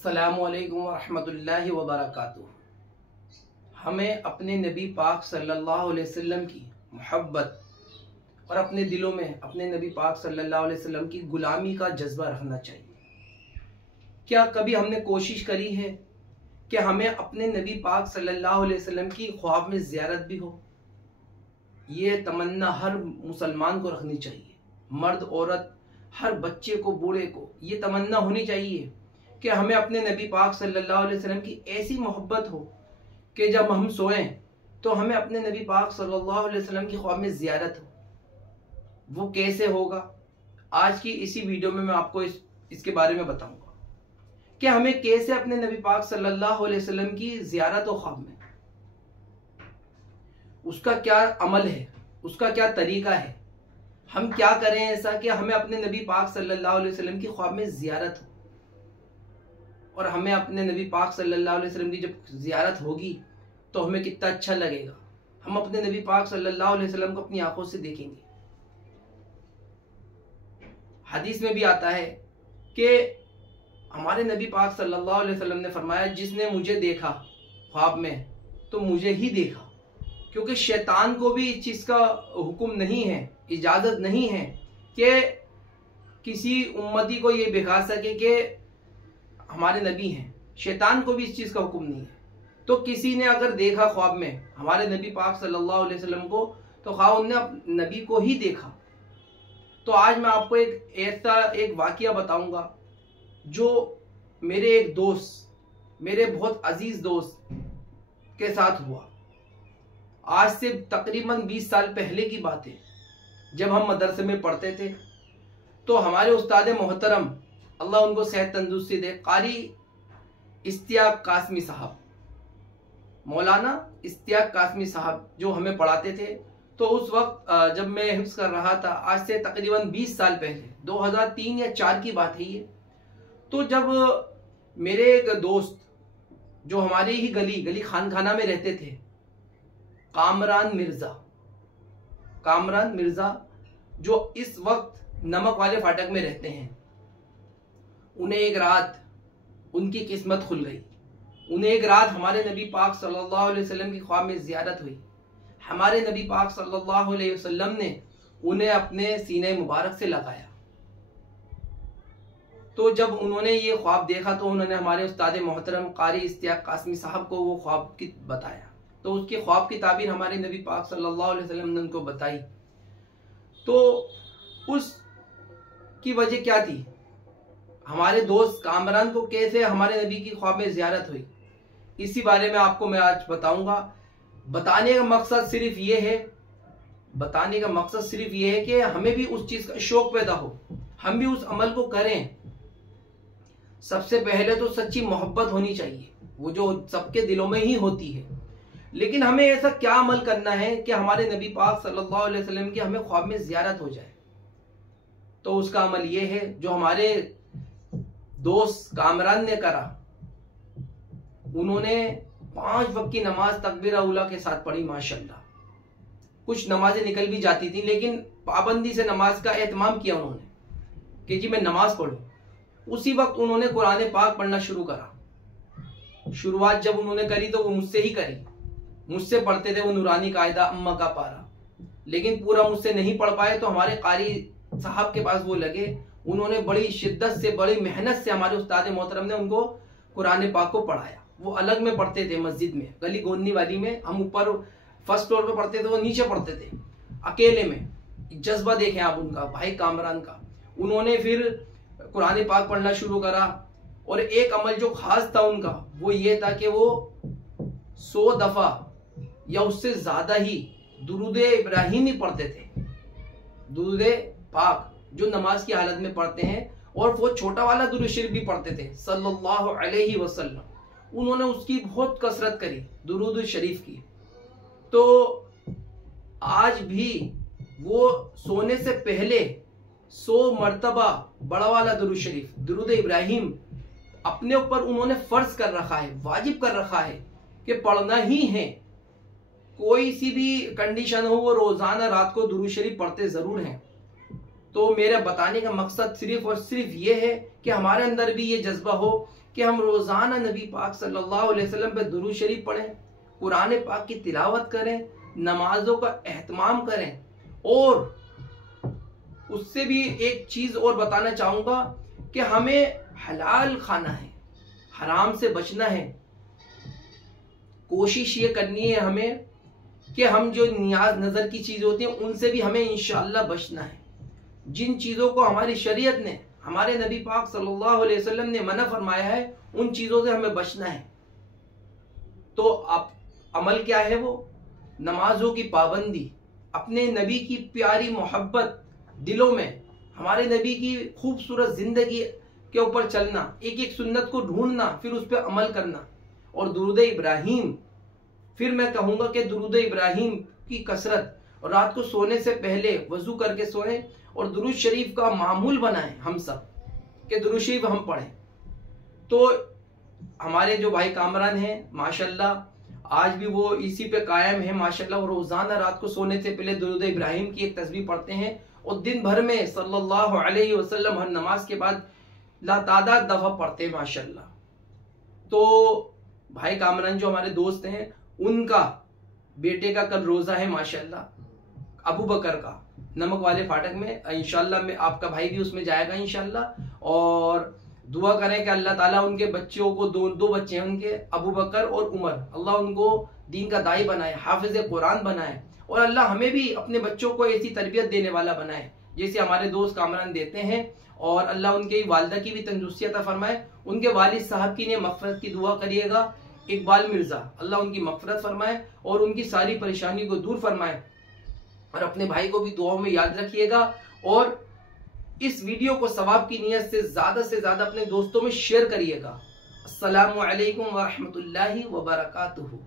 अस्सलामुअलैकुम वरहमतुल्लाहि वबरकातुहू। हमें अपने नबी पाक सल्लल्लाहु अलैहि वसल्लम की मोहब्बत और अपने दिलों में अपने नबी पाक सल्लल्लाहु अलैहि वसल्लम की गुलामी का जज्बा रखना चाहिए। क्या कभी हमने कोशिश करी है कि हमें अपने नबी पाक सल्लल्लाहु अलैहि वसल्लम की ख्वाब में ज़ियारत भी हो? ये तमन्ना हर मुसलमान को रखनी चाहिए, मर्द औरत, हर बच्चे को, बूढ़े को ये तमन्ना होनी चाहिए कि हमें अपने नबी पाक सल्लल्लाहु अलैहि वसल्लम की ऐसी मोहब्बत हो कि जब हम सोएं तो हमें अपने नबी पाक सल्लल्लाहु अलैहि वसल्लम की ख्वाब में ज़ियारत हो। वो कैसे होगा, आज की इसी वीडियो में मैं आपको इसके बारे में बताऊंगा कि हमें कैसे अपने नबी पाक सल्लल्लाहु अलैहि वसल्लम की ज़ियारत हो ख्वाब में, उसका क्या अमल है, उसका क्या तरीका है, हम क्या करें ऐसा कि हमें अपने नबी पाक सल्लल्लाहु अलैहि वसल्लम की ख्वाब में ज़ियारत हो। और हमें अपने नबी पाक सल्लल्लाहु अलैहि वसल्लम की जब ज़ियारत होगी तो हमें कितना अच्छा लगेगा, हम अपने नबी पाक सल्लल्लाहु अलैहि वसल्लम को अपनी आंखों से देखेंगे। हदीस में भी आता है कि हमारे नबी पाक सल्लल्लाहु अलैहि वसल्लम ने फरमाया, जिसने मुझे देखा ख्वाब में तो मुझे ही देखा, क्योंकि शैतान को भी इस चीज़ का हुक्म नहीं है, इजाज़त नहीं है कि किसी उम्मती को ये दिखा सके कि हमारे नबी हैं। शैतान को भी इस चीज़ का हुक्म नहीं है। तो किसी ने अगर देखा ख्वाब में हमारे नबी पाक सल्लल्लाहु अलैहि वसल्लम को, तो ख्वाब उनने नबी को ही देखा। तो आज मैं आपको एक ऐसा एक वाक़या बताऊंगा जो मेरे एक दोस्त, मेरे बहुत अजीज दोस्त के साथ हुआ। आज से तकरीबन 20 साल पहले की बात है। जब हम मदरसे में पढ़ते थे तो हमारे उस्ताद मोहतरम, अल्लाह उनको सेहत तंदुरुस्ती दे, कारी इश्तियाक कासमी साहब, मौलाना इश्तियाक कासमी साहब जो हमें पढ़ाते थे, तो उस वक्त जब मैं हिफ्ज़ कर रहा था, आज से तकरीबन 20 साल पहले, 2003 या 4 की बात है ये। तो जब मेरे एक दोस्त जो हमारे ही गली खानखाना में रहते थे, कामरान मिर्ज़ा जो इस वक्त नमक वाले फाटक में रहते हैं, उन्हें एक रात उनकी किस्मत खुल गई। उन्हें एक रात हमारे नबी पाक सल्लल्लाहु अलैहि वसल्लम की ख्वाब में ज़ियारत हुई। हमारे नबी पाक सल्लल्लाहु अलैहि वसल्लम ने उन्हें अपने सीने मुबारक से लगाया। तो जब उन्होंने ये ख्वाब देखा तो उन्होंने हमारे उस्ताद मोहतरम कारी इश्तियाक कासमी साहब को वो ख्वाब की बताया। तो उसके ख्वाब की ताबीर हमारे नबी पाक सल्लल्लाहु अलैहि वसल्लम ने उनको बताई। तो उस की वजह क्या थी, हमारे दोस्त कामरान को कैसे हमारे नबी की ख्वाब में ज़ियारत हुई, इसी बारे में आपको मैं आज बताऊंगा। बताने का मकसद सिर्फ ये है कि हमें भी उस चीज़ का शौक पैदा हो, हम भी उस अमल को करें। सबसे पहले तो सच्ची मोहब्बत होनी चाहिए, वो जो सबके दिलों में ही होती है। लेकिन हमें ऐसा क्या अमल करना है कि हमारे नबी पाक सल्लल्लाहु अलैहि वसल्लम की हमें ख्वाब में ज़ियारत हो जाए। तो उसका अमल ये है जो हमारे दोस्त कामरान ने करा। उन्होंने 5 वक्त की नमाज तकबीरा उला के साथ पढ़ी माशाल्लाह। कुछ नमाजें निकल भी जाती थी, लेकिन पाबंदी से नमाज का एहतमाम किया उन्होंने कि जी मैं नमाज पढ़ूं। उसी वक्त उन्होंने कुरान पाक पढ़ना शुरू करा। शुरुआत जब उन्होंने करी तो वो मुझसे ही करी, मुझसे पढ़ते थे वो नूरानी कायदा अम्मा का पारा, लेकिन पूरा मुझसे नहीं पढ़ पाए। तो हमारे कारी साहब के पास वो लगे, उन्होंने बड़ी शिद्दत से, बड़ी मेहनत से हमारे उस्ताद मोहतरम ने उनको कुरान पाक को पढ़ाया। वो अलग में पढ़ते थे मस्जिद में, गली गोंदनी वाली में। हम ऊपर फर्स्ट फ्लोर पे पढ़ते थे, वो नीचे पढ़ते थे अकेले में। जज्बा देखें आप उनका, भाई कामरान का। उन्होंने फिर कुरान पाक पढ़ना शुरू करा। और एक अमल जो खास था उनका वो ये था कि वो 100 दफा या उससे ज्यादा ही दुरूद इब्राहिमी पढ़ते थे। दुरूद पाक जो नमाज की हालत में पढ़ते हैं, और वो छोटा वाला दुरूद शरीफ भी पढ़ते थे सल्लल्लाहु अलैहि वसल्लम। उन्होंने उसकी बहुत कसरत करी दुरूद शरीफ की। तो आज भी वो सोने से पहले 100 मरतबा बड़ा वाला दुरूद शरीफ, दुरूद इब्राहिम अपने ऊपर उन्होंने फर्ज कर रखा है, वाजिब कर रखा है कि पढ़ना ही है। कोई सी भी कंडीशन हो, वो रोजाना रात को दुरूद शरीफ पढ़ते जरूर हैं। तो मेरा बताने का मकसद सिर्फ और सिर्फ ये है कि हमारे अंदर भी ये जज्बा हो कि हम रोजाना नबी पाक सल्लल्लाहु अलैहि वसल्लम पे दुरूद शरीफ पढ़ें, कुरान पाक की तिलावत करें, नमाजों का एहतमाम करें। और उससे भी एक चीज और बताना चाहूंगा कि हमें हलाल खाना है, हराम से बचना है। कोशिश ये करनी है हमें कि हम जो नियाज नजर की चीज होती हैं उनसे भी हमें इंशाअल्लाह बचना है। जिन चीजों को हमारी शरीयत ने, हमारे नबी पाक सल्लल्लाहु अलैहि वसल्लम ने मना फरमाया है, उन चीजों से हमें बचना है। तो अब अमल क्या है? वो नमाजों की पाबंदी, अपने नबी की प्यारी मोहब्बत दिलों में, हमारे नबी की खूबसूरत जिंदगी के ऊपर चलना, एक एक सुन्नत को ढूंढना, फिर उस पर अमल करना। और दुरूद इब्राहिम, फिर मैं कहूंगा कि दुरूद इब्राहिम की कसरत, और रात को सोने से पहले वजू करके सोएं और दुरूद शरीफ का मामूल बनाएं हम सब कि दुरूद शरीफ हम पढ़ें। तो हमारे जो भाई कामरान हैं माशाल्लाह आज भी वो इसी पे कायम है माशाल्लाह। वो रोजाना रात को सोने से पहले दुरूद इब्राहिम की एक तस्बीह पढ़ते हैं और दिन भर में सल्लल्लाहु अलैहि वसल्लम हर नमाज के बाद लातादाद दफा पढ़ते हैं माशाल्लाह। तो भाई कामरान जो हमारे दोस्त हैं, उनका बेटे का कल रोजा है माशाल्लाह, अबू बकर का, नमक वाले फाटक में। इंशाल्लाह में आपका भाई भी उसमें जाएगा इंशाल्लाह। और दुआ करें कि अल्लाह ताला उनके बच्चों को, दो बच्चे हैं उनके, अबू बकर और उमर, अल्लाह उनको दीन का दाई बनाए, हाफिज कुरान बनाए, और अल्लाह हमें भी अपने बच्चों को ऐसी तरबियत देने वाला बनाए जैसे हमारे दोस्त कामरान देते हैं। और अल्लाह उनके वालिदा की भी तंदुरुस्ती अता फरमाए। उनके वालिद साहब की ने मग़फ़िरत की दुआ करिएगा, इकबाल मिर्जा, अल्लाह उनकी मग़फ़िरत फरमाए और उनकी सारी परेशानी को दूर फरमाए। और अपने भाई को भी दुआओं में याद रखिएगा। और इस वीडियो को सवाब की नियत से ज्यादा अपने दोस्तों में शेयर करिएगा। अस्सलामु अलैकुम व रहमतुल्लाहि व बरकातुहू।